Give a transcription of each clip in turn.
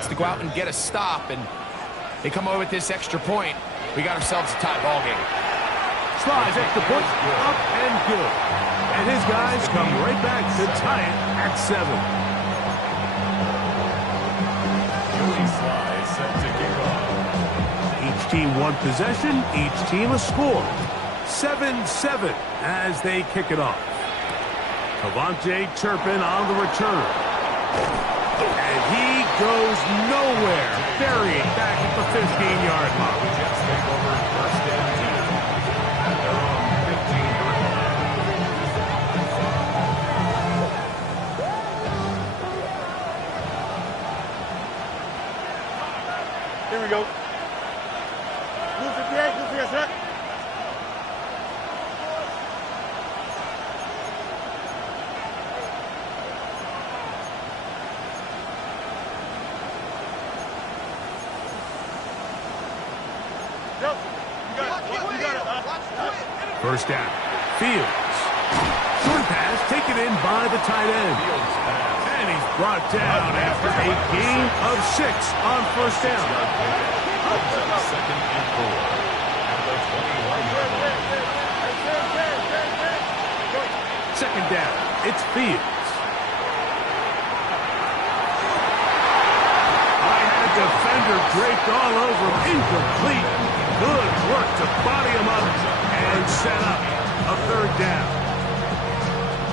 chance to go out and get a stop, and they come away with this extra point. We got ourselves a tie ball game. Slides extra point, up and good. And his guys come right back to tie it at 7. Each team one possession, each team a score. 7-7 as they kick it off. Cavante Turpin on the return. And he goes nowhere. Buried back at the 15-yard line. Jets take over first and 10 at their own 15-yard line. Here we go. Move to the edge, move to the edge. First down. Fields. Short pass taken in by the tight end. And he's brought down after a gain of 6 on first down. Second and 4 at the 21-yard line. Second down. It's Fields. I had a defender draped all over him. Incomplete. Good work to body him up and set up a third down.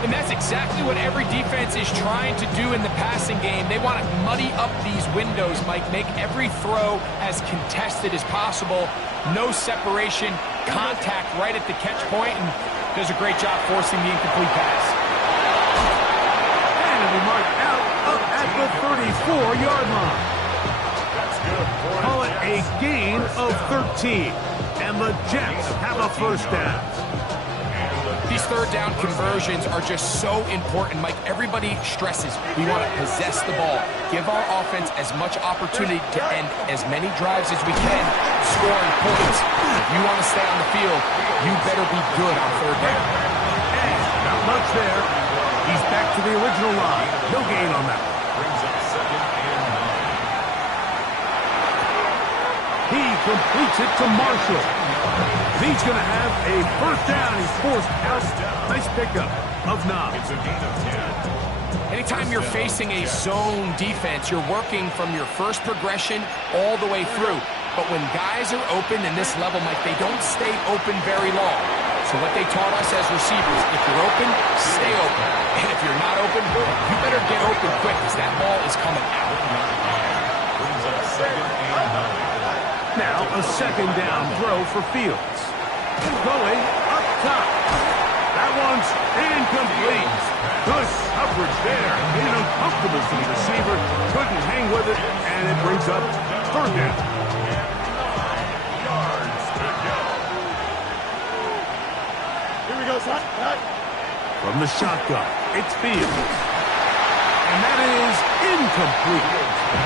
And that's exactly what every defense is trying to do in the passing game. They want to muddy up these windows, Mike, make every throw as contested as possible. No separation, contact right at the catch point, and does a great job forcing the incomplete pass. And it'll be marked out up at the 34-yard line. Call it a gain of 13. And the Jets have a first down. These third down conversions are just so important, Mike. Everybody stresses we want to possess the ball, give our offense as much opportunity to end as many drives as we can, scoring points. If you want to stay on the field, you better be good on third down. And not much there. He's back to the original line. No gain on that. Brings up second and 9. He completes it to Marshall. He's going to have a first down. He's forced out. Nice pickup of 9. It's a gain of 10. Anytime you're facing a zone defense, you're working from your first progression all the way through. But when guys are open in this level, Mike, they don't stay open very long. So what they taught us as receivers, if you're open, stay open. And if you're not open, you better get open quick because that ball is coming out. Brings up second and 9. Now a second down throw for Fields. Going up top. That one's incomplete. Good coverage there. Made it uncomfortable for the receiver. Couldn't hang with it, and it brings up third down. Here we go, son. From the shotgun, it's Fields. And that is incomplete.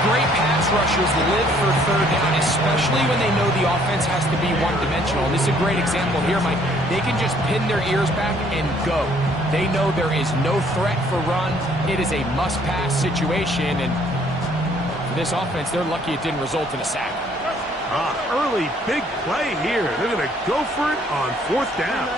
Great pass rushers live for third down, especially when they know the offense has to be one-dimensional. And this is a great example here, Mike. They can just pin their ears back and go. They know there is no threat for run. It is a must-pass situation, and for this offense, they're lucky it didn't result in a sack. Early big play here. They're going to go for it on fourth down.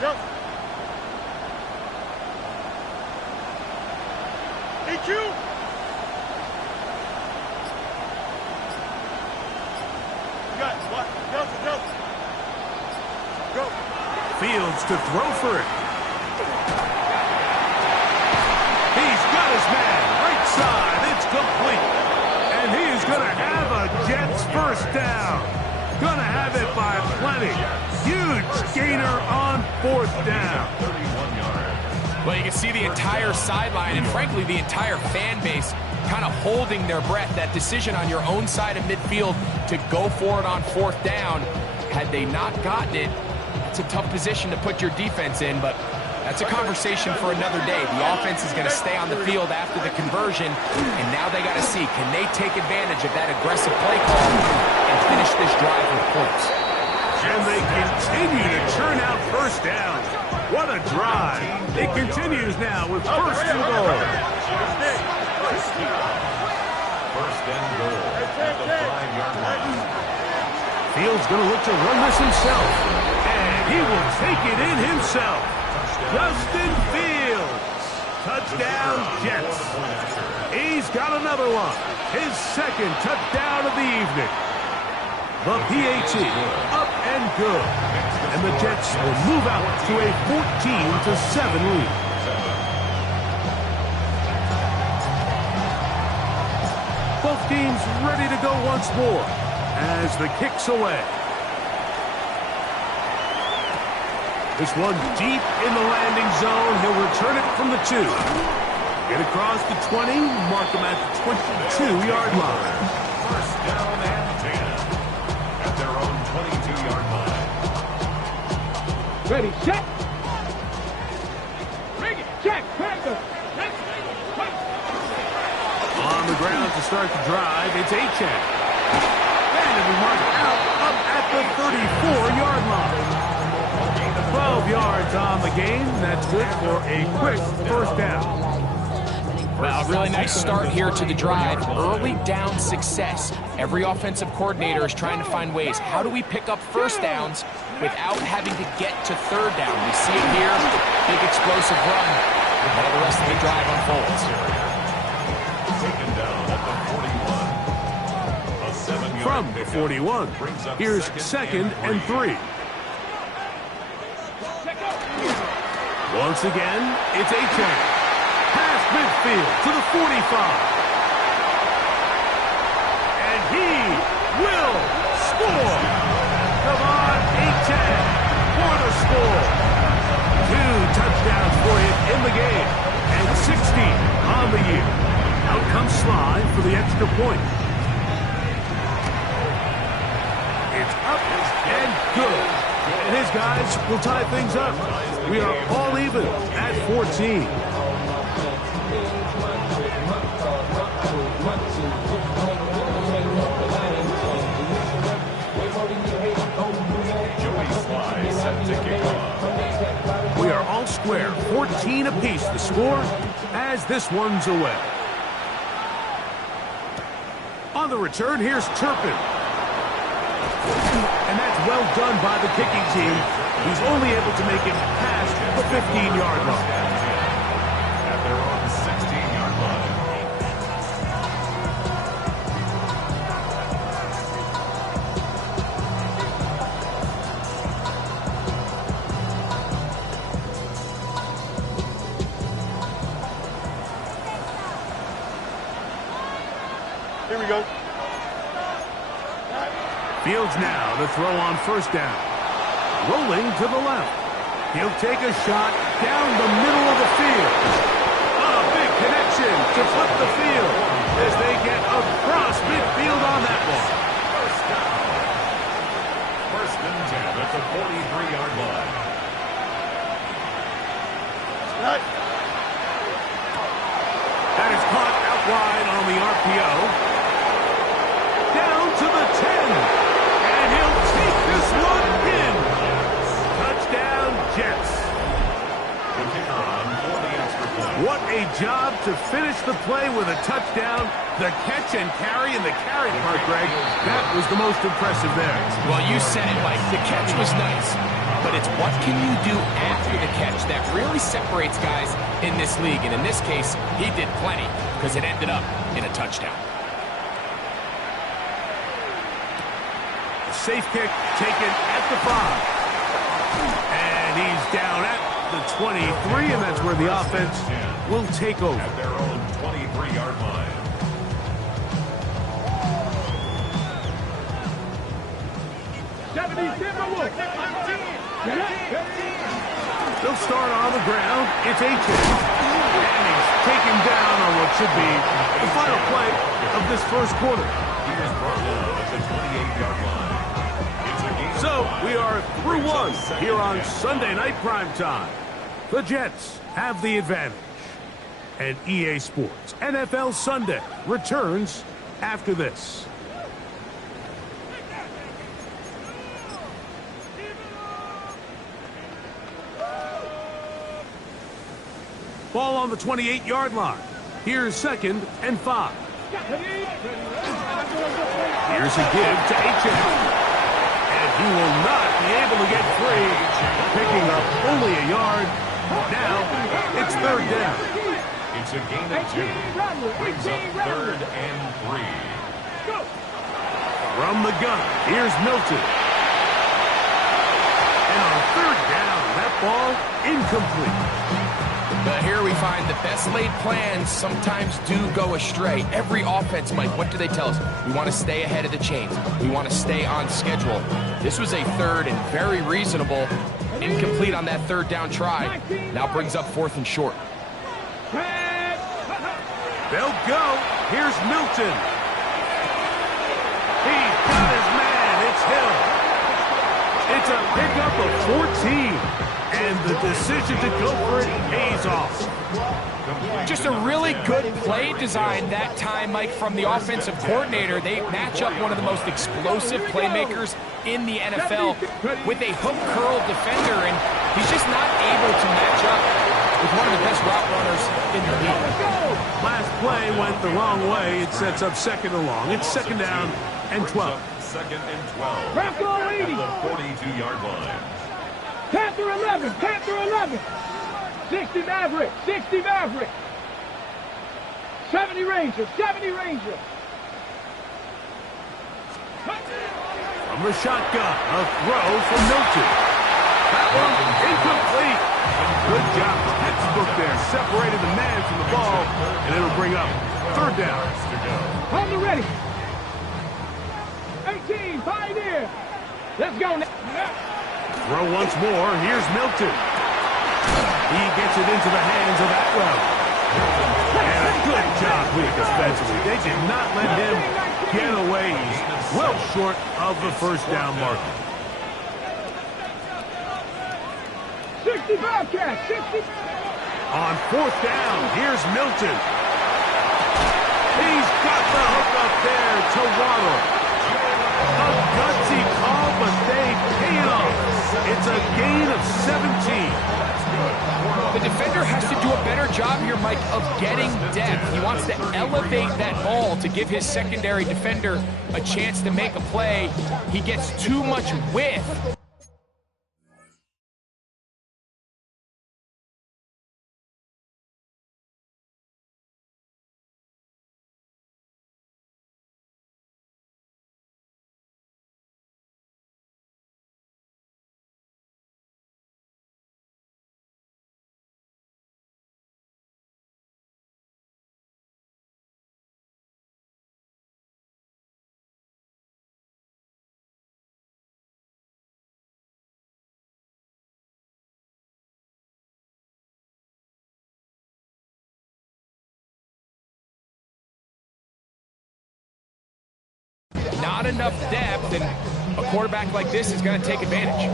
Jump. EQ. You got what? Jump. Go. Fields to throw for it. He's got his man. Right side. It's complete. And he is going to have a Jets first down. Going to have it by plenty. Huge gainer on fourth down. 31 yards. Well, you can see the entire sideline and, frankly, the entire fan base kind of holding their breath. That decision on your own side of midfield to go for it on fourth down, had they not gotten it, it's a tough position to put your defense in, but that's a conversation for another day. The offense is going to stay on the field after the conversion, and now they got to see, can they take advantage of that aggressive play call and finish this drive with points? And they continue to churn out first It continues now with first and goal. First and goal at the 5-yard line. Fields going to look to run this himself. And he will take it in himself. Justin Fields. Touchdown, Jets. He's got another one. His second touchdown of the evening. The PAT up and good. And the Jets will move out to a 14-7 lead. Both teams ready to go once more as the kick's away. This one deep in the landing zone. He'll return it from the 2. Get across the 20, mark him at the 22-yard line. First down and 10 at their own 22-yard line. Ready, check. Bring it, check, Panther. On the ground to start the drive, it's Achane. And it'll be marked out up at the 34-yard line. 12 yards on the game. That's good for a quick first down. Well, really nice start here to the drive. Early down success. Every offensive coordinator is trying to find ways. How do we pick up first downs without having to get to third down? We see it here. Big explosive run. How the rest of the drive unfolds. Taken down at the 41. A 7-yard From the pickup 41, brings up here's second second and 3. Once again, it's Achane. Past midfield to the 45. And he will score. Come on, Achane for the score. 2 touchdowns for him in the game. And 16 on the year. Out comes Sly for the extra point. It's up and good. And his guys will tie things up. We are all even at 14. We are all square, 14 apiece the score as this one's away. On the return, here's Turpin. And that's well done by the kicking team. He's only able to make it past the 15-yard line. At their own 16-yard line. Here we go. Fields now to throw on first down. Rolling to the left. He'll take a shot down the middle of the field. A big connection to flip the field as they get across midfield on that one. First down. First and 10 at the 43-yard line. Right. That is caught out wide on the RPO. Down to the 10. And he'll take this one in. Touchdown, Jets. The kicker on for the extra point. What a job to finish the play with a touchdown. The catch and carry, and the carry part, Greg, that was the most impressive there. Well, you said it, Mike. The catch was nice, but it's what can you do after the catch that really separates guys in this league. And in this case, he did plenty because it ended up in a touchdown. Safe kick taken at the 5. And he's down at the 23, and that's where the offense will take over. At their own 23-yard line. They'll start on the ground. It's Achane. And he's taken down on what should be the final play of this first quarter. He is brought down at the 28-yard line. So we are through one here on Sunday Night Primetime. The Jets have the advantage. And EA Sports NFL Sunday returns after this. Ball on the 28-yard line. Here's 2nd and 5. Here's a give to HM. And he will not be able to get free. Picking up only a yard. Now it's 3rd down. It's a gain of 2. Brings up 3rd and 3. From the gun, here's Milton. And on 3rd down, that ball incomplete. But here we find the best laid plans sometimes do go astray. Every offense, Mike, what do they tell us? We want to stay ahead of the chains. We want to stay on schedule. This was a 3rd and very reasonable. Incomplete on that 3rd down try. Now brings up 4th and short. They'll go. Here's Milton. He's got his man. It's Hill. It's a pickup of 14. And the decision to go for it pays off. Just a really good play design that time, Mike, from the offensive coordinator. They match up one of the most explosive playmakers in the NFL with a hook curl defender, and he's just not able to match up with one of the best route runners in the league. Last play went the wrong way. It sets up 2nd and long. It's 2nd down and 12. 2nd and 12. At the 42-yard line. Panther 11, Panther 11. 60 Maverick, 60 Maverick. 70 Ranger, 70 Ranger. From the shotgun, a throw from Milton. That one incomplete. Good job. Textbook there. Separated the man from the ball, and it'll bring up 3rd down. On the ready. 18, Pioneer. Let's go now. Throw once more. Here's Milton. He gets it into the hands of Atwell. And a good job with defensively. They did not let him get away. He's well short of the 1st down marker. 65 catch, 60. On 4th down, here's Milton. He's got the hook up there to Waddle. A gutsy call, but they pay it off. It's a gain of 17. The defender has to do a better job here, Mike, of getting depth. He wants to elevate that ball to give his secondary defender a chance to make a play. He gets too much width. Not enough depth, and a quarterback like this is going to take advantage.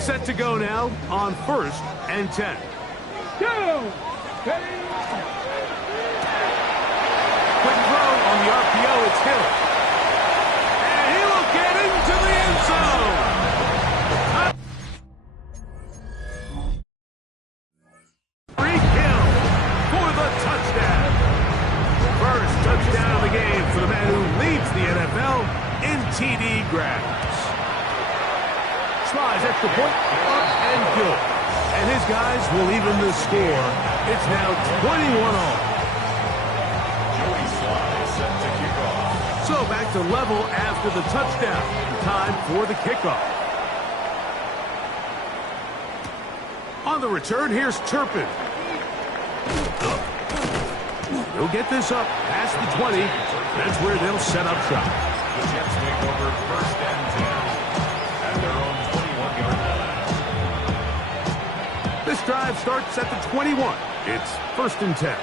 Set to go now on 1st and 10. Go! Quick throw on the RPO. It's Hill. And he will get into the end zone. Free kill for the touchdown. First touchdown of the game for the man who leads the NFL in TD grabs. Slides extra point, up and good. And his guys will even the score. It's now 21-all. Joey Sly set to kick off. So back to level after the touchdown. Time for the kickoff. On the return, here's Turpin. He'll get this up past the 20. That's where they'll set up shop. The Jets take over 1st and 10 at their own 21-yard line. This drive starts at the 21. It's 1st and 10.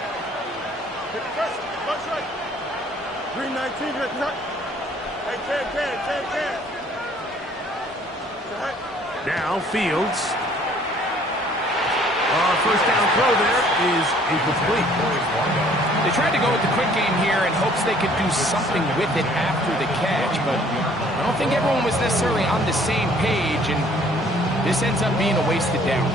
Green 19, hey, 10. Now Fields. First down throw there is incomplete. They tried to go with the quick game here in hopes they could do something with it after the catch, but I don't think everyone was necessarily on the same page, and this ends up being a wasted down.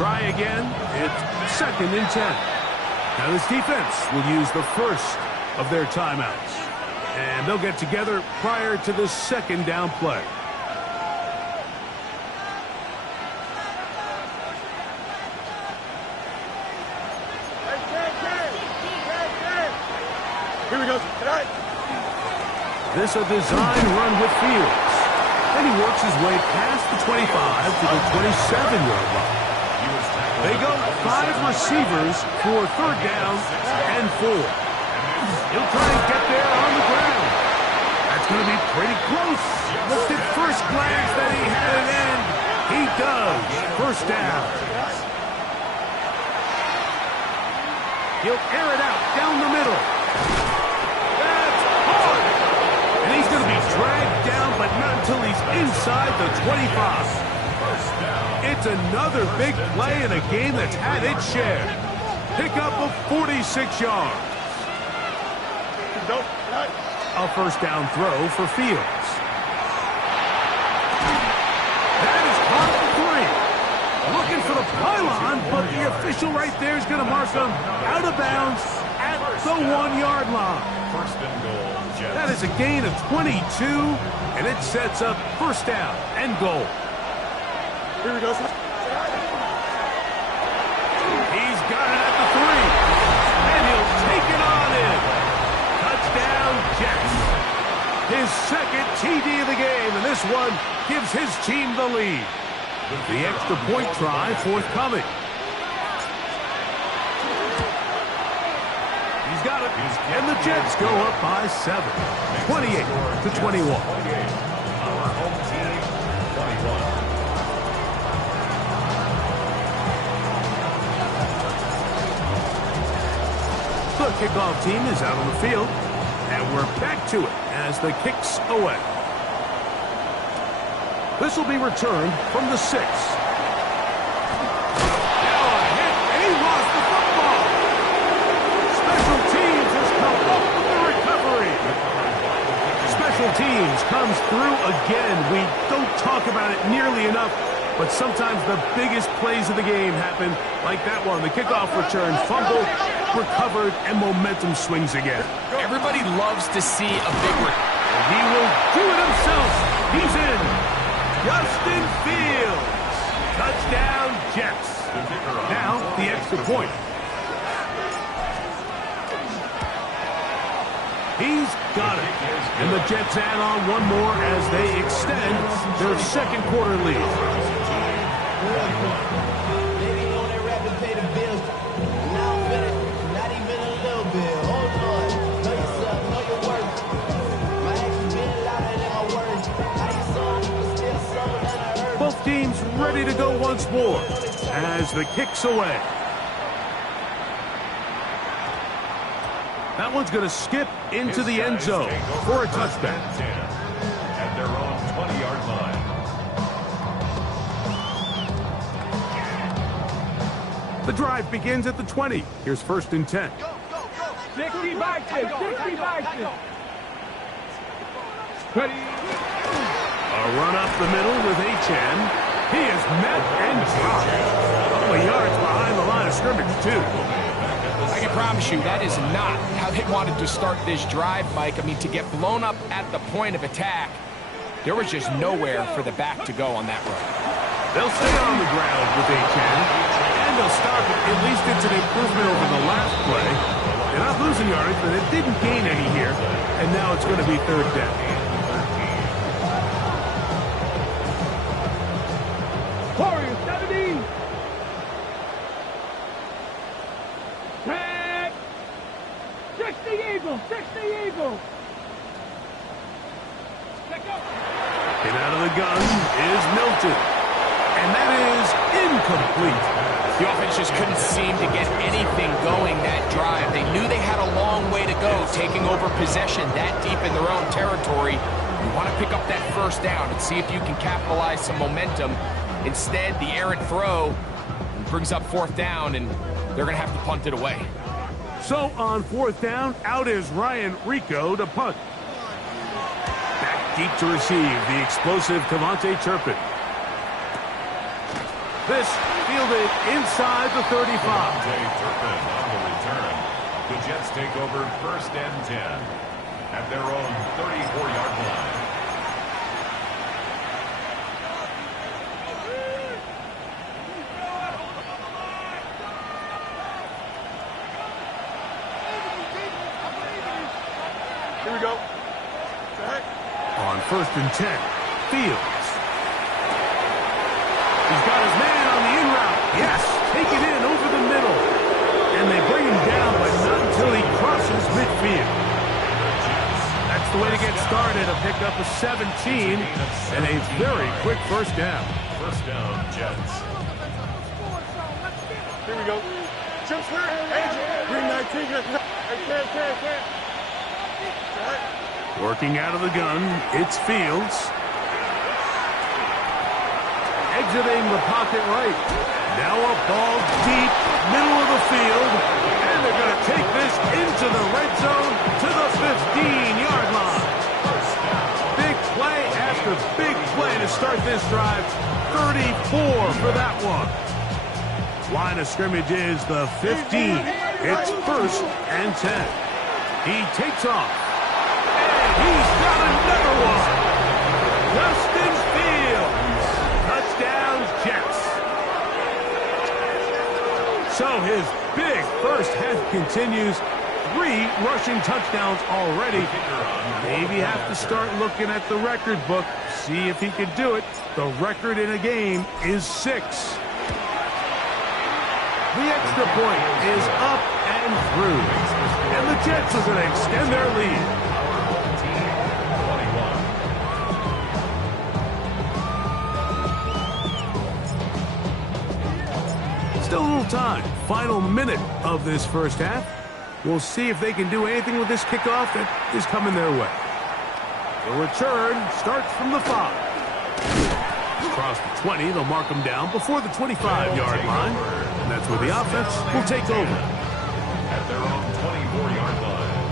try again. It's 2nd and 10. Now this defense will use the first of their timeouts. And they'll get together prior to the 2nd down play. Here we go. This a design run with Fields. Then he works his way past the 25 to the 27-yard line. They go 5 receivers for 3rd down and 4. He'll try and get there on the ground. That's going to be pretty close. Looked at first glance that he had an end. He does. 1st down. He'll air it out down the middle. That's hard. And he's going to be dragged down, but not until he's inside the 25. It's another big play in a game that's had its share. Pickup of 46 yards. A 1st down throw for Fields. That is caught for 3. Looking for the pylon, but the official right there is going to mark him out of bounds at the 1-yard line. 1st and goal, Jets. That is a gain of 22, and it sets up 1st down and goal. Here we go. He's got it at the 3, and he'll take it on in. Touchdown, Jets. His 2nd TD of the game, and this one gives his team the lead. The extra point try forthcoming. He's got it, and the Jets go up by 7, 28-21. Our home team, 21. The kickoff team is out on the field, and we're back to it as the kick's away. This will be returned from the 6. Now a hit, and he lost the football. Special teams has come up with the recovery. Special teams comes through again. We don't talk about it nearly enough, but sometimes the biggest plays of the game happen like that one. The kickoff return, fumble, recovered, and momentum swings again. Everybody loves to see a big one. He will do it himself. He's in. Justin Fields. Touchdown, Jets. Now, the extra point. He's got it. And the Jets add on one more as they extend their 2nd quarter lead. Both teams ready to go once more as the kick's away. That one's going to skip into the end zone for a touchback. At their own 20-yard line. The drive begins at the 20. Here's 1st and 10. 60 by 10, 60 by 10. Ready. A run up the middle with Achan. He is met and dropped. A couple of yards behind the line of scrimmage, too. I can promise you that is not how they wanted to start this drive, Mike. I mean, to get blown up at the point of attack, there was just nowhere for the back to go on that run. They'll stay on the ground with Achan, and they'll start at least it's an improvement over the last play. They're not losing yards, but it didn't gain any here, and now it's going to be 3rd down. Warriors 70. 10. 60 Eagles, 60 Eagles. Check up. And out of the gun is Milton. And that is incomplete. The offense just couldn't seem to get anything going that drive. They knew they had a long way to go, taking over possession that deep in their own territory. You want to pick up that 1st down and see if you can capitalize some momentum. Instead, the errant throw brings up 4th down, and they're going to have to punt it away. So on 4th down, out is Ryan Rico to punt. Back deep to receive the explosive Devontae Turpin. This fielded inside the 35. Turpin on the return. The Jets take over 1st and 10 at their own 34-yard line. Here we go. On 1st and 10, Fields. He's got his man on the in route. Yes, take it in over the middle. And they bring him down, but not until he crosses midfield. That's the way to get started. A pickup of 17 and a very quick first down. First down, Jets. Here we go. Jump clear. Green 19. Can't. Working out of the gun, it's Fields. Exiting the pocket right. Now a ball deep, middle of the field. And they're going to take this into the red zone to the 15-yard line. Big play after big play to start this drive. 34 for that one. Line of scrimmage is the 15. It's 1st and 10. He takes off. And he's got another one. Justin Fields. Touchdown, Jets. So his big first half continues. 3 rushing touchdowns already. Maybe have to start looking at the record book. See if he can do it. The record in a game is 6. The extra point is up and through. And the Jets are going to extend their lead. Still a little time. Final minute of this first half. We'll see if they can do anything with this kickoff that is coming their way. The return starts from the 5. Across the 20, they'll mark them down before the 25-yard line. And that's where the offense will take over. At their own 24-yard line.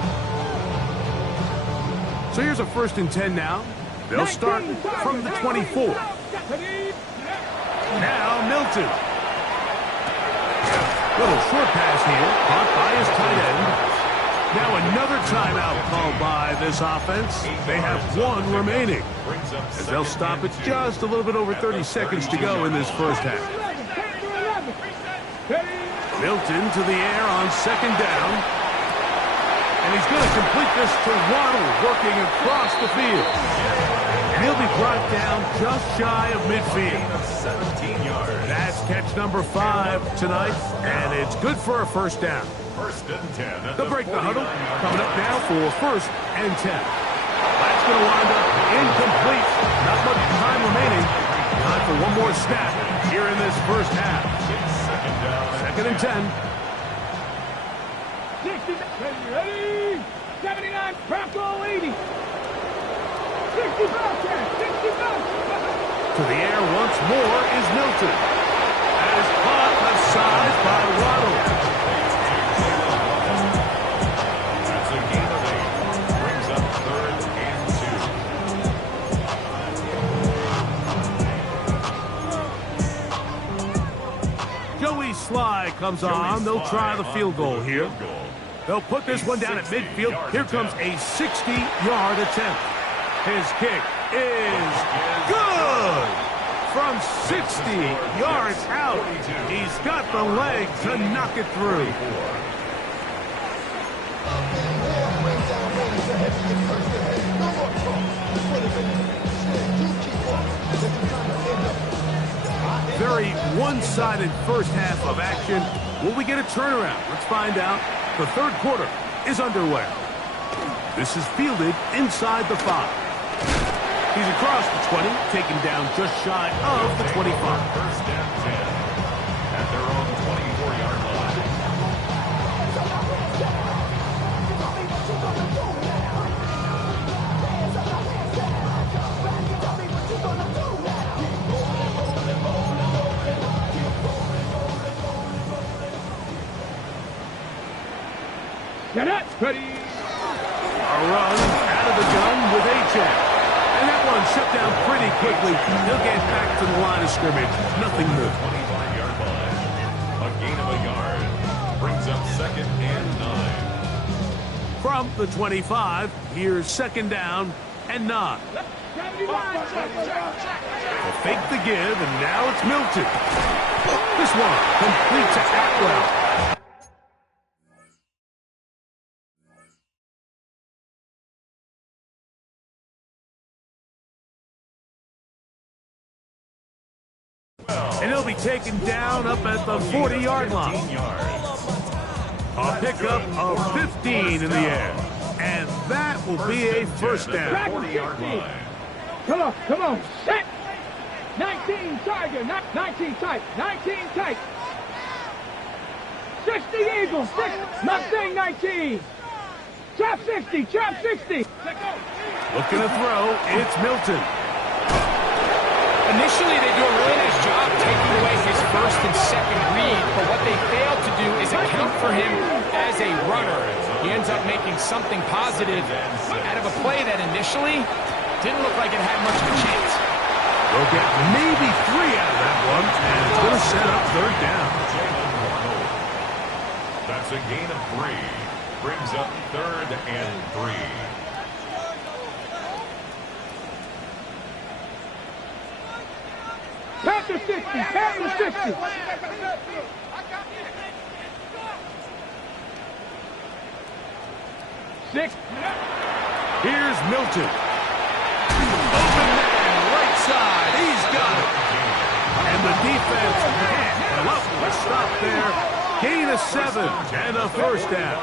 So here's a 1st and 10 now. They'll start from the 24. Now Milton. Little short pass here, caught by his tight end. Now another timeout called by this offense. They have 1 remaining, as they'll stop it just a little bit over 30 seconds to go in this first half. Milton to the air on 2nd down. And he's going to complete this to Waddle, working across the field. And he'll be brought down just shy of midfield. 17 yards. That's catch number 5 tonight, and it's good for a first down. 1st and 10. They'll break the huddle. Coming up now for 1st and 10. That's going to wind up incomplete. Not much time remaining. Time for one more snap here in this first half. 2nd and 10. 60, ready? 79, Bronco 80. 65, 65. To the air once more is Milton. That is caught aside by Waddle. That's a gain of 8. Brings up 3rd and 2. Joey Sly comes on. They'll try the field goal here. They'll put this one down at midfield. Here comes a 60-yard attempt. His kick is good. From 60 yards out, he's got the leg to knock it through. Very one-sided first half of action. Will we get a turnaround? Let's find out. The 3rd quarter is underway. This is fielded inside the 5. He's across the 20, taken down just shy of the 25. 1st and 10 at their own 24-yard line. Get it, ready? A run out of the gun with A-Check. And that one shut down pretty quickly. He'll get back to the line of scrimmage. Nothing more. 25-yard line. up 2nd and 9. From the 25, here's 2nd down and 9. They'll fake the give, and now it's Milton. This one complete to Atwell. And he'll be taken down up at the 40-yard line. A pickup of 15 in the air. And that will be a first down. 40-yard line. Come on, set. 19 Tiger, 19 tight, 19 tight. 60 Eagles, 6, Mustang 19. Trap 60, trap 60. Looking to throw, it's Milton. Initially, they do a really nice job taking away his first and second read, but what they fail to do is account for him as a runner. He ends up making something positive out of a play that initially didn't look like it had much of a chance. They'll get maybe 3 out of that one, and it's going to set up 3rd down. That's a gain of 3. Brings up 3rd and 3. Panther 60, Panther 60. 6. Here's Milton. Open man, right side. He's got it. And the defense can't come up with a stop there. Gain of 7 and a first down.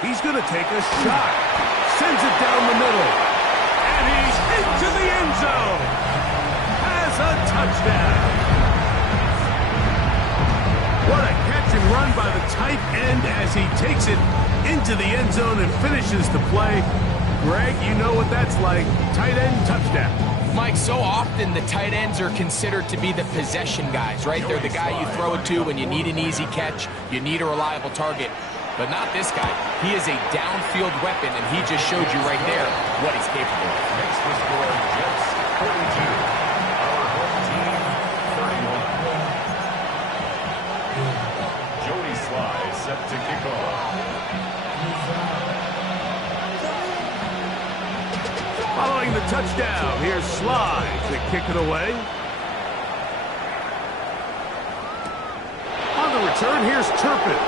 He's going to take a shot. Sends it down the middle. And he's into the end zone. Has a touchdown. What a catch and run by the tight end as he takes it into the end zone and finishes the play. Greg, you know what that's like. Tight end touchdown. Mike, so often the tight ends are considered to be the possession guys, right? They're the guy you throw it to when you need an easy catch, you need a reliable target. But not this guy. He is a downfield weapon, and he just showed you right there what he's capable of. Makes the score Jets 42. Our home team 31. Jody Sly set to kick off. Following the touchdown, here's Sly to kick it away. On the return, here's Turpin.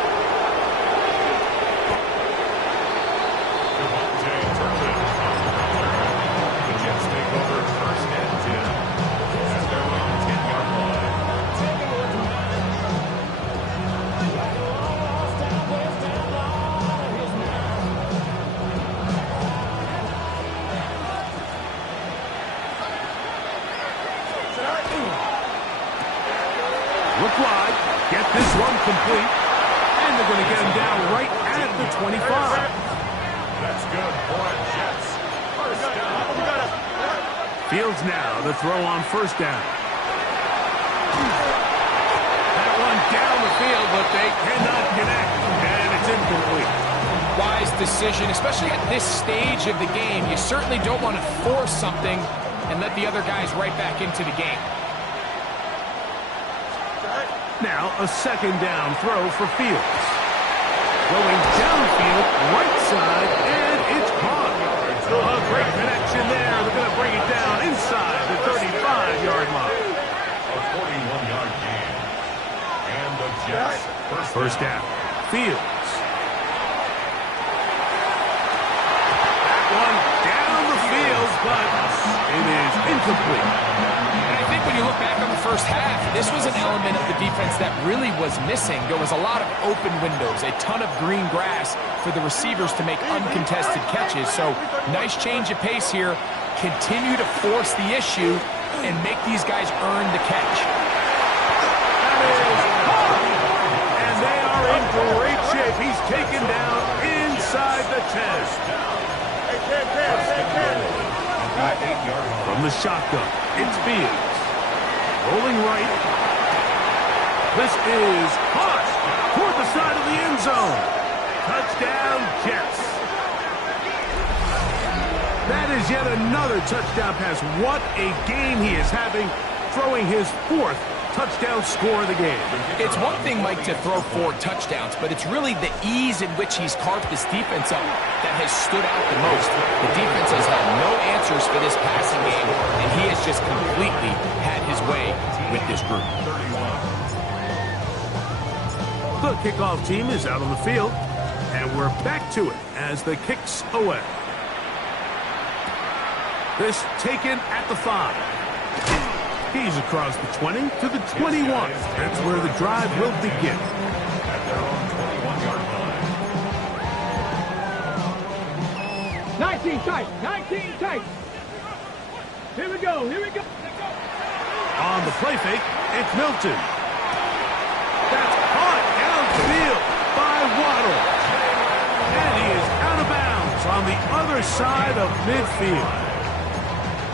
The Jets take over 1st and 10 at their own 10-yard line. Look wide, get this one complete, and they're going to get him down right at the 25. That's good for Jets. First down. Fields now to throw on 1st down. That one down the field, but they cannot connect, and it's incomplete. Wise decision, especially at this stage of the game. You certainly don't want to force something and let the other guys right back into the game. Now a 2nd down throw for Fields. Going downfield, right side, and it's caught. A great connection there. They're going to bring it down inside the 35-yard line. A 41-yard gain. And the Jets First down. Fields. That one down the field, but it is incomplete. And I think when you look back on the first half, this was an element of the defense that really was missing. There was a lot of open windows, a ton of green grass for the receivers to make uncontested catches. So nice change of pace here. Continue to force the issue and make these guys earn the catch. And they are in great shape. He's taken down inside the 10. From the shotgun, it's Fields. Rolling right. This is caught toward the side of the end zone. Touchdown, Jets. That is yet another touchdown pass. What a game he is having, throwing his 4th touchdown score of the game. It's one thing, Mike, to throw 4 touchdowns, but it's really the ease in which he's carved this defense up that has stood out the most. The defense has had no answers for this passing game, and he has just completely had his way with this group. The kickoff team is out on the field, and we're back to it as the kick's away. This taken at the 5. He's across the 20 to the 21. That's where the drive will begin. At their own 21-yard line. 19 tight, 19 tight. Here we go, here we go. On the play fake, it's Milton. That's caught downfield by Waddle. And he is out of bounds on the other side of midfield.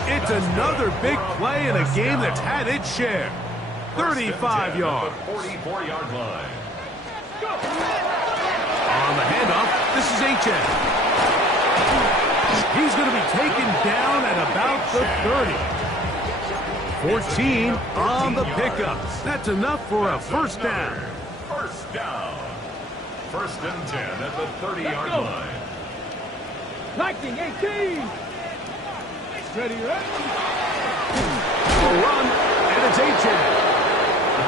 It's another big play in a game that's had its share. 35 yards. 44-yard line. On the handoff, this is H.N. He's going to be taken down at about the 30. 14 on the pickup. That's enough for a first down. First down. First and 10 at the 30-yard line. 19, 18. Ready, ready. A run, and it's H.N.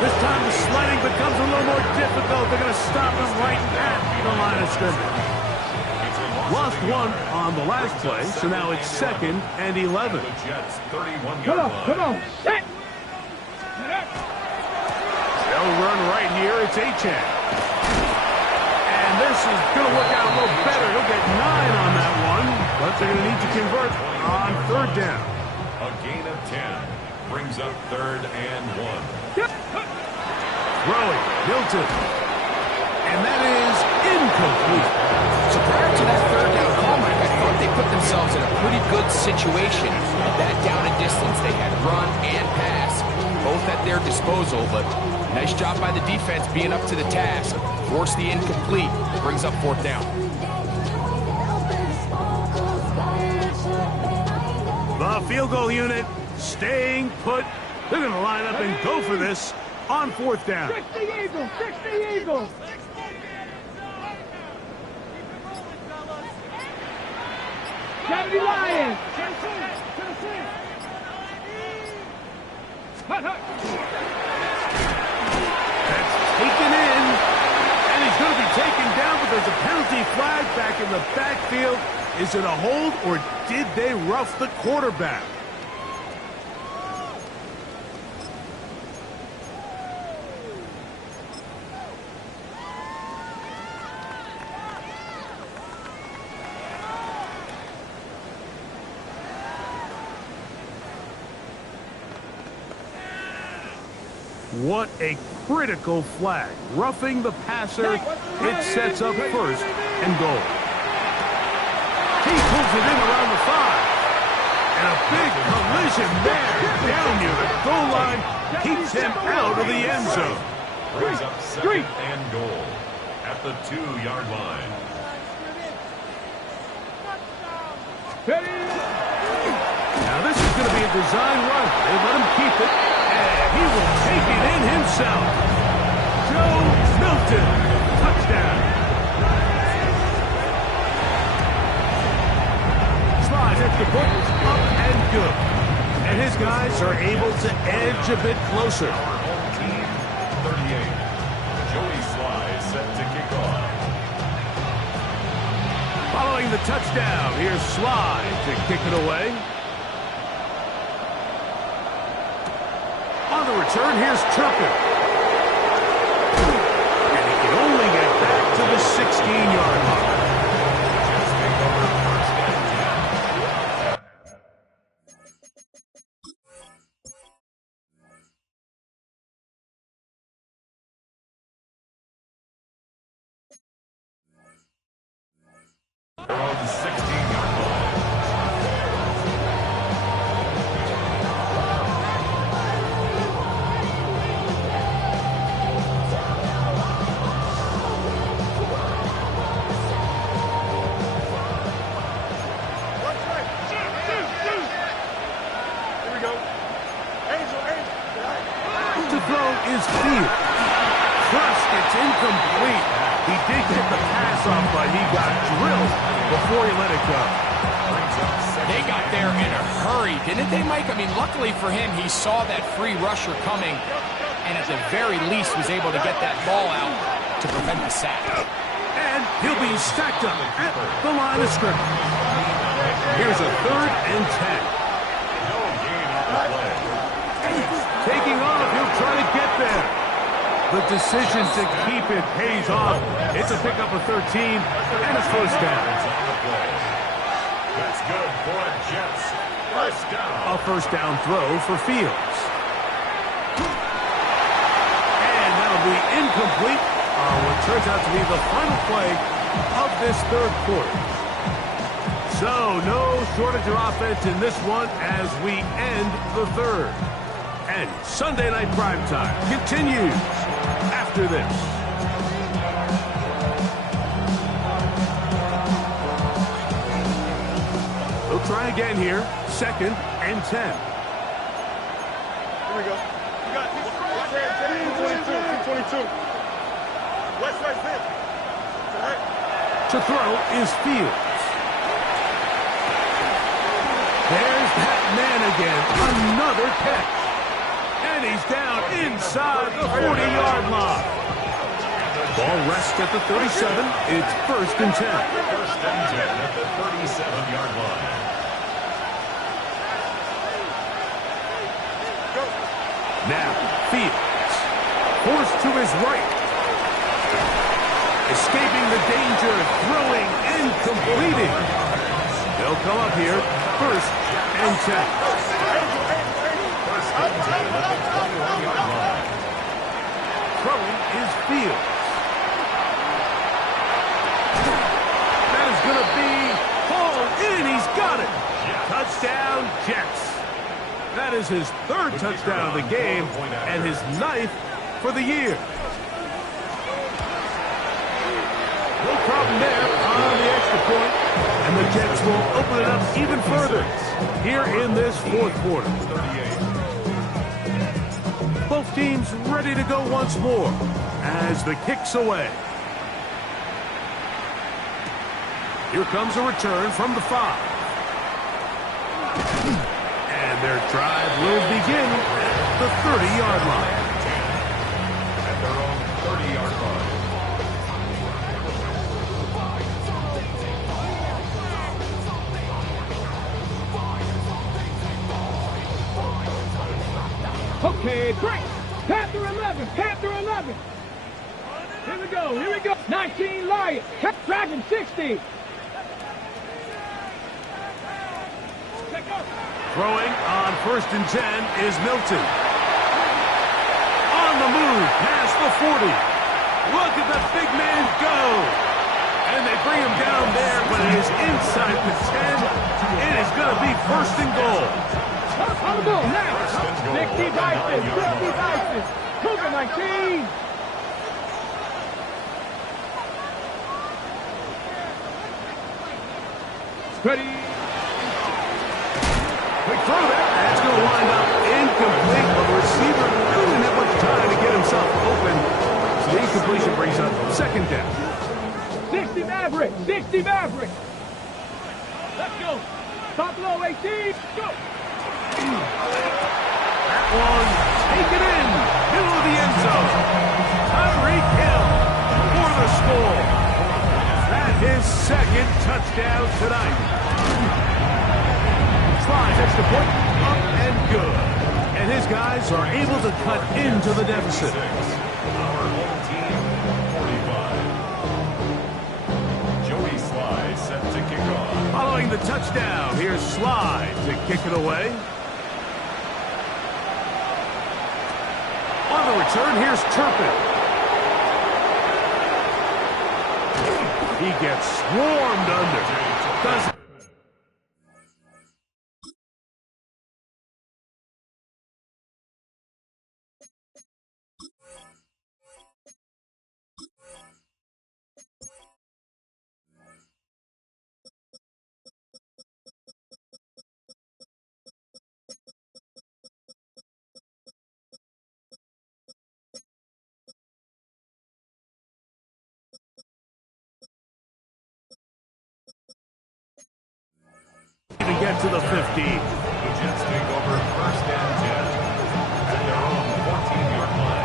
This time the sliding becomes a little more difficult. They're going to stop him right at the line of scrimmage. Lost 1 on the last play, so now it's 2nd and 11. The Jets' 31-yard Come on, line. come on. Set. They'll run right here. It's H.N. And this is going to work out a little better. He'll get 9 on that one, but they're going to need to convert on 3rd down. A gain of 10 brings up 3rd and 1. Throwing, Milton. And that is incomplete. So prior to that 3rd down call, Mike, I thought they put themselves in a pretty good situation at that down and distance. They had run and pass, both at their disposal, but nice job by the defense being up to the task. Force the incomplete, brings up 4th down. The field goal unit staying put. They're going to line up and go for this on 4th down. 60 Eagles, 60 Eagles. Kennedy Lions. That's taken in, and he's going to be taken down, but there's a penalty flag back in the backfield. Is it a hold, or did they rough the quarterback? What a critical flag. Roughing the passer, it sets up 1st and goal. He pulls it in around the 5. And a big collision there down near the goal line keeps him out of the end zone. Brings up 2nd and goal at the 2-yard line. Now this is going to be a design run. They let him keep it, and he will take it in himself. Joe Milton, touchdown. Slide hits the foot, up and good. And his guys are able to edge a bit closer. Our home team, 38. Joey Sly is set to kick off. Following the touchdown, here's Sly to kick it away. On the return, here's Turpin. And he can only get back to the 16-yard line. Jets take over 1st and 10. Their own 16-yard line. To throw up, but he got drilled before he let it go. They got there in a hurry, didn't they, Mike? I mean, luckily for him, he saw that free rusher coming, and at the very least was able to get that ball out to prevent the sack. And he'll be stacked up at the line of scrimmage. Here's a 3rd and 10. No gain on the play. Taking off, he'll try to get there. The decision to keep it pays off. It's a pickup of 13 and a first down. That's good for a Jets. First down. A first down throw for Fields. And that'll be incomplete on what turns out to be the final play of this 3rd quarter. So no shortage of offense in this one as we end the 3rd. And Sunday Night Primetime continues after this. We'll try again here. 2nd and 10. Here we go. You got 22. West side fit. To throw is Fields. There's that man again. Another catch. And he's down inside the 40-yard line. Ball rests at the 37. It's 1st and 10. First and 10 at the 37-yard line. Now, Fields. Forced to his right. Escaping the danger, throwing and completing. They'll come up here. 1st and 10. Throwing is Fields. That is going to be hauled in. He's got it. Touchdown, Jets. That is his 3rd touchdown of the game and his 9th for the year. No problem there on the extra point, and the Jets will open it up even further here in this 4th quarter. Both teams ready to go once more as the kick's away. Here comes a return from the 5. And their drive will begin at the 30-yard line. At their own 30-yard line. Okay, break. Panther 11. Panther 11. Here we go. Here we go. 19 Lions. Dragon 60. Throwing on 1st and 10 is Milton. On the move, past the 40. Look at the big man go. And they bring him down there, but it is inside the 10. It is going to be 1st and goal. On the move now. 60 Vices. 60 Vices. Cougar 19. Ready. Quick throw there. That's going to wind up incomplete. But the receiver really didn't have much time to get himself open. So the incompletion brings up 2nd down. 60 Maverick. 60 Maverick. Let's go. Top low 18. Go. That one taken in. Middle of the end zone. Tyreek Hill for the score. That's his 2nd touchdown tonight. Slides extra point, up and good. And his guys are able to cut into the deficit. Our home team, 45. Joey Sly set to kick off. Following the touchdown, here's Sly to kick it away. On the return, here's Turpin. He gets swarmed under. Does get to the 15. The Jets take over first and 10 at their own 14-yard line.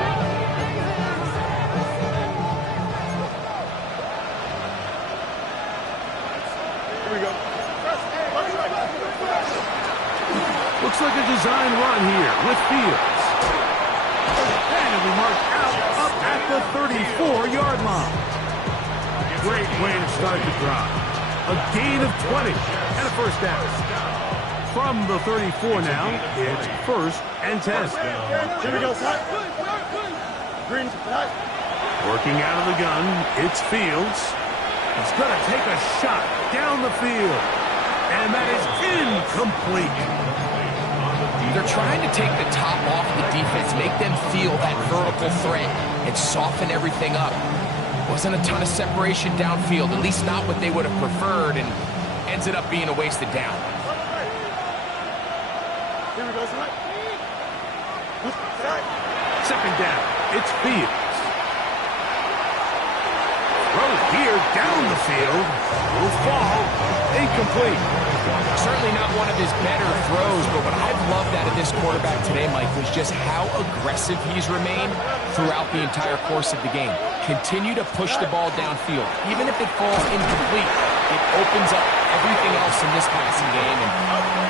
Here we go. Looks like a design run here with Fields. And we mark out up at the 34-yard line. Great way to start the drive. A gain of 20 and a first down. From the 34 now, it's first and 10. Here we go, Pat. Green, Pat. Working out of the gun, it's Fields. He's going to take a shot down the field. And that is incomplete. They're trying to take the top off the defense, make them feel that vertical threat, and soften everything up. Wasn't a ton of separation downfield, at least not what they would have preferred, and ends it up being a wasted down. Here we go, Pat. Second down, it's Fields. Throw here down the field. Will fall. Incomplete. Certainly not one of his better throws, but what I've loved out of this quarterback today, Mike, was just how aggressive he's remained throughout the entire course of the game. Continue to push the ball downfield. Even if it falls incomplete, it opens up everything else in this passing game, and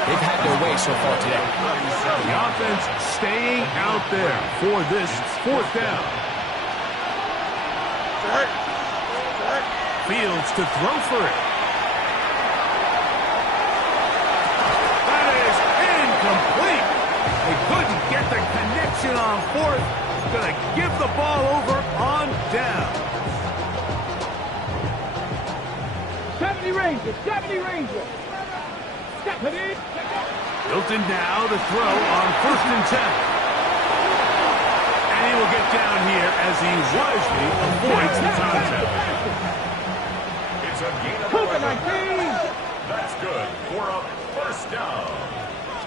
they've had their way so far today. The offense staying out there for this fourth down. Fields to throw for it. That is incomplete. They couldn't get the connection on fourth. Going to give the ball over on down. 70 Rangers, 70 Rangers. 70. Hilton now to throw on first and 10. And he will get down here as he wisely avoids the contact. It's a gain of Cougar 11. 19. That's good for a first down.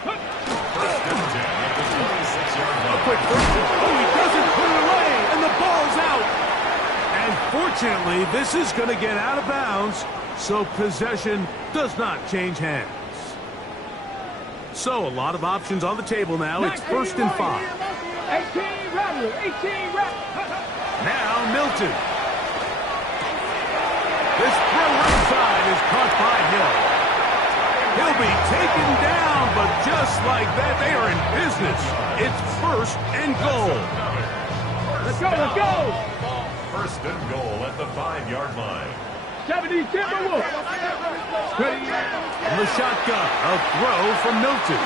First and 10 at the 26-yard line. Quick first. Oh, he doesn't put it away, and the ball's out. And fortunately, this is going to get out of bounds, so possession does not change hands. So, a lot of options on the table now. It's first and 5. 18 Rattler, 18 Rattler. Now, Milton. This throw inside is caught by Hill. He'll be taken down, but just like that, they are in business. It's first and goal. Let's go, let's go. First and goal at the 5-yard line. 70 Timberwolves. From the shotgun, a throw from Milton.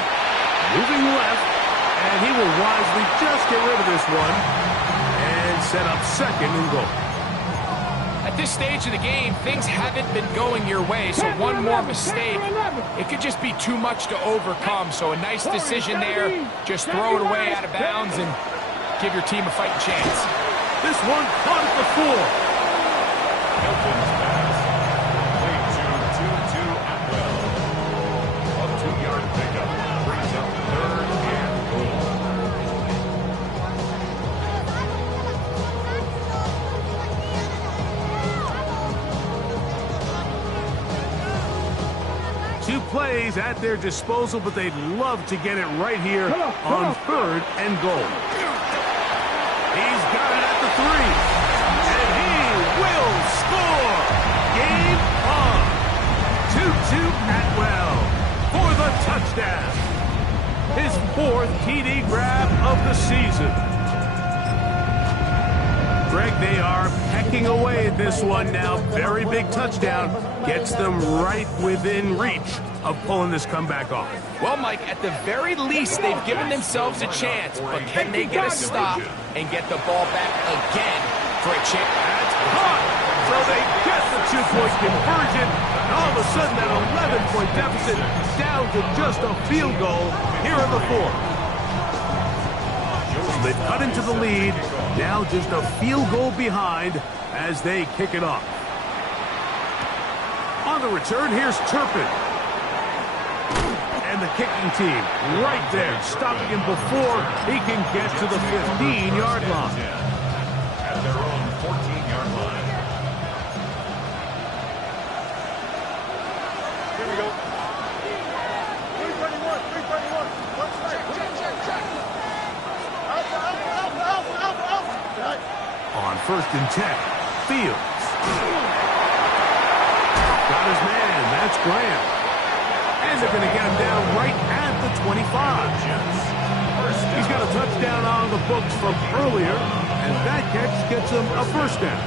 Moving left, and he will wisely just get rid of this one and set up second and goal. At this stage of the game, things haven't been going your way, so one more mistake, it could just be too much to overcome. So a nice decision there. Just throw it away out of bounds and give your team a fighting chance. This one caught at the 4. Hilton's pass. Complete to 2-2 Atwell. A 2-yard pickup brings up third and goal. Two plays at their disposal, but they'd love to get it right here on third and goal. He's got it at the 3, and he will score. Game on. 2-2 Atwell for the touchdown. His 4th TD grab of the season. Greg, they are pecking away at this one now. Very big touchdown. Gets them right within reach of pulling this comeback off. Well, Mike, at the very least, they've given themselves a chance, but can they get a stop and get the ball back again for a chance? That's caught. So they get the 2-point conversion. And all of a sudden, that 11-point deficit down to just a field goal here in the 4th. They've cut into the lead. Now just a field goal behind as they kick it off. On the return, here's Turpin. And the kicking team right there, stopping him before he can get to the 15-yard line. At their own 14-yard line. Here we go. first and 10. Fields. Got his man. That's Graham. And they're going to get him down right at the 25. He's got a touchdown on the books from earlier, and that catch gets him a first down.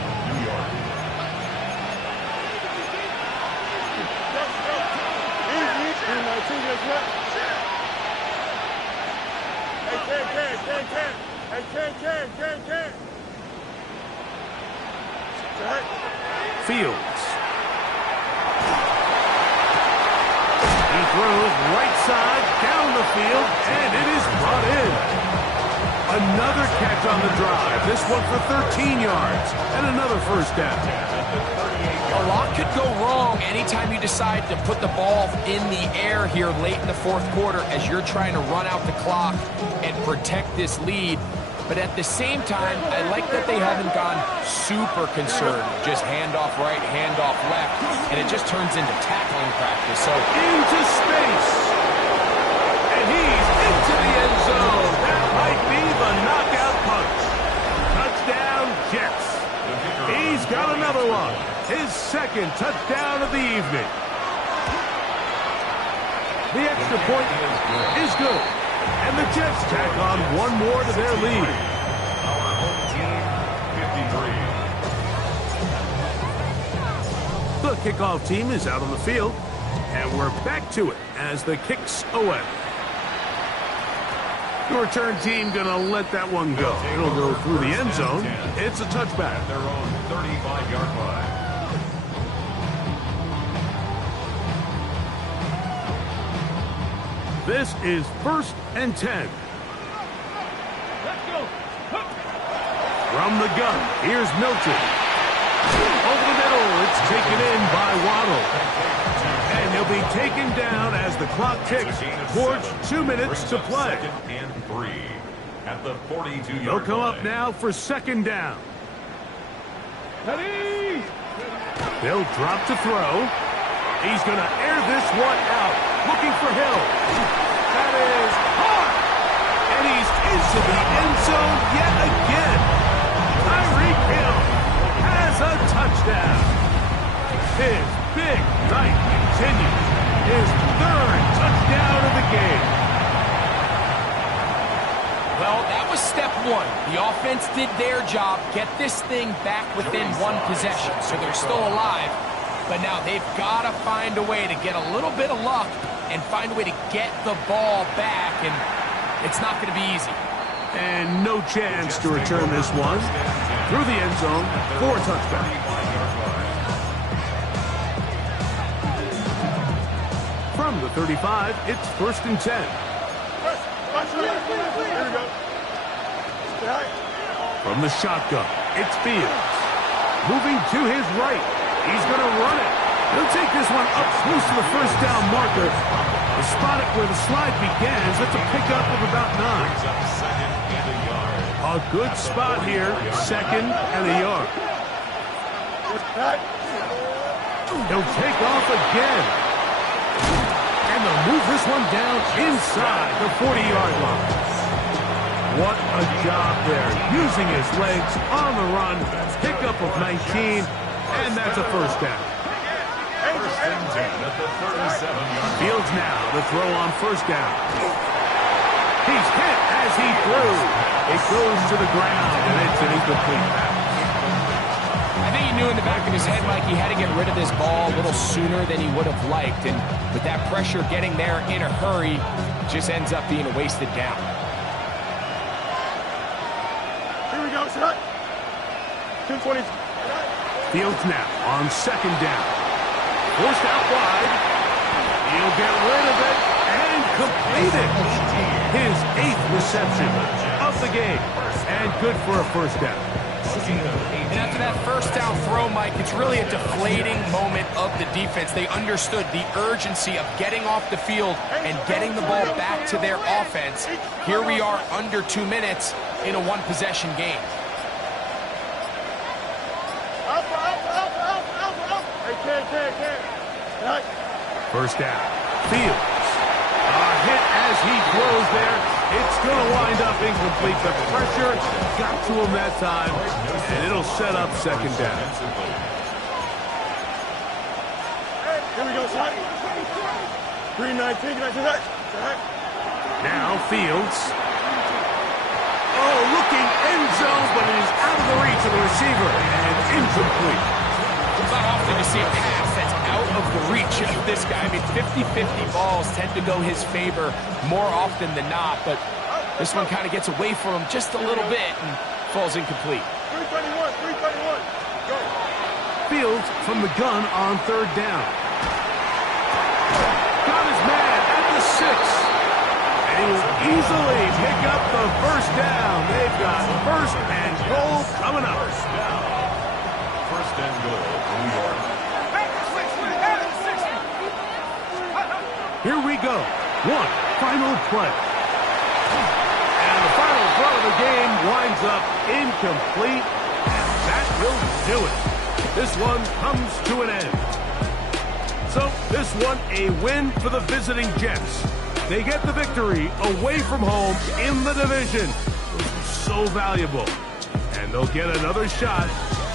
Fields. He throws right side down the field, and it is brought in. Another catch on the drive. This one for 13 yards and another first down. A lot could go wrong anytime you decide to put the ball in the air here late in the fourth quarter as you're trying to run out the clock and protect this lead. But at the same time, I like that they haven't gone super concerned. Just handoff right, handoff left, and it just turns into tackling practice. So into space. And he's into the end zone. That might be the knockout punch. Touchdown, Jets. He's got another one. His second touchdown of the evening. The extra point is good. And the Jets tack on one more to their lead. Our home team, 53. The kickoff team is out on the field. And we're back to it as the kick's away. The return team going to let that one go. It'll go through the end zone. It's a touchback. At their own 35-yard line. This is 1st and 10. Let's go. From the gun, here's Milton. Over the middle, it's taken in by Waddle. And he'll be taken down as the clock ticks towards 2 minutes to play. 2nd and 3 at the 42-yard line. He'll come up now for 2nd down. Ready? They'll drop to throw. He's going to air this one out, looking for Hill. That is hard. And he's into the end zone yet again. Tyreek Hill has a touchdown. His big night continues. His 3rd touchdown of the game. well, that was step one. The offense did their job, get this thing back within one possession, so they're still alive. But now they've got to find a way to get a little bit of luck and find a way to get the ball back, and it's not going to be easy. And no chance to return this one through the end zone for a touchdown. From the 35, it's 1st and 10. From the shotgun, it's Fields. Moving to his right. He's going to run it. He'll take this one up close to the first down marker. The spot it where the slide begins. That's a pickup of about 9. A good spot here. 2nd and a yard. He'll take off again. And they'll move this one down inside the 40-yard line. What a job there. Using his legs on the run. Pickup of 19. And that's a first down. Fields now to throw on first down. He's hit as he threw. It goes to the ground, and it's an incomplete pass. I think he knew in the back of his head, Mike, he had to get rid of this ball a little sooner than he would have liked. And with that pressure getting there in a hurry, just ends up being a wasted down. Here we go, shot. 220. Fields now on 2nd down. Forced out wide. He'll get rid of it and complete it. His 8th reception of the game. And good for a first down. And after that first down throw, Mike, it's really a deflating moment of the defense. They understood the urgency of getting off the field and getting the ball back to their offense. Here we are under 2 minutes in a one-possession game. First down. Fields. A hit as he throws there. It's going to wind up incomplete. The pressure got to him that time, and it'll set up second down. Here we go, son. 319, Now Fields. Oh, looking end zone, but it is out of the reach of the receiver, and incomplete. It's not often to see a pass that's out of the reach of this guy. I mean, 50-50 balls tend to go his favor more often than not, but this one kind of gets away from him just a little bit and falls incomplete. 321, go. Fields from the gun on third down. Got his man at the 6. And he will easily pick up the first down. They've got first and goal coming up. First and goal for New York. Here we go. One final play. And the final throw of the game winds up incomplete. And that will do it. This one comes to an end. So this one a win for the visiting Jets. They get the victory away from home in the division. This is so valuable. And they'll get another shot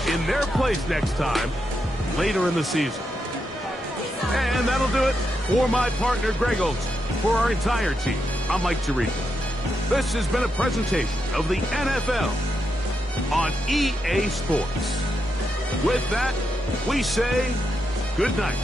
in their place next time later in the season. And that'll do it for my partner Greg Olson. For our entire team, I'm Mike Tirico. This has been a presentation of the NFL on EA Sports. With that, we say good night.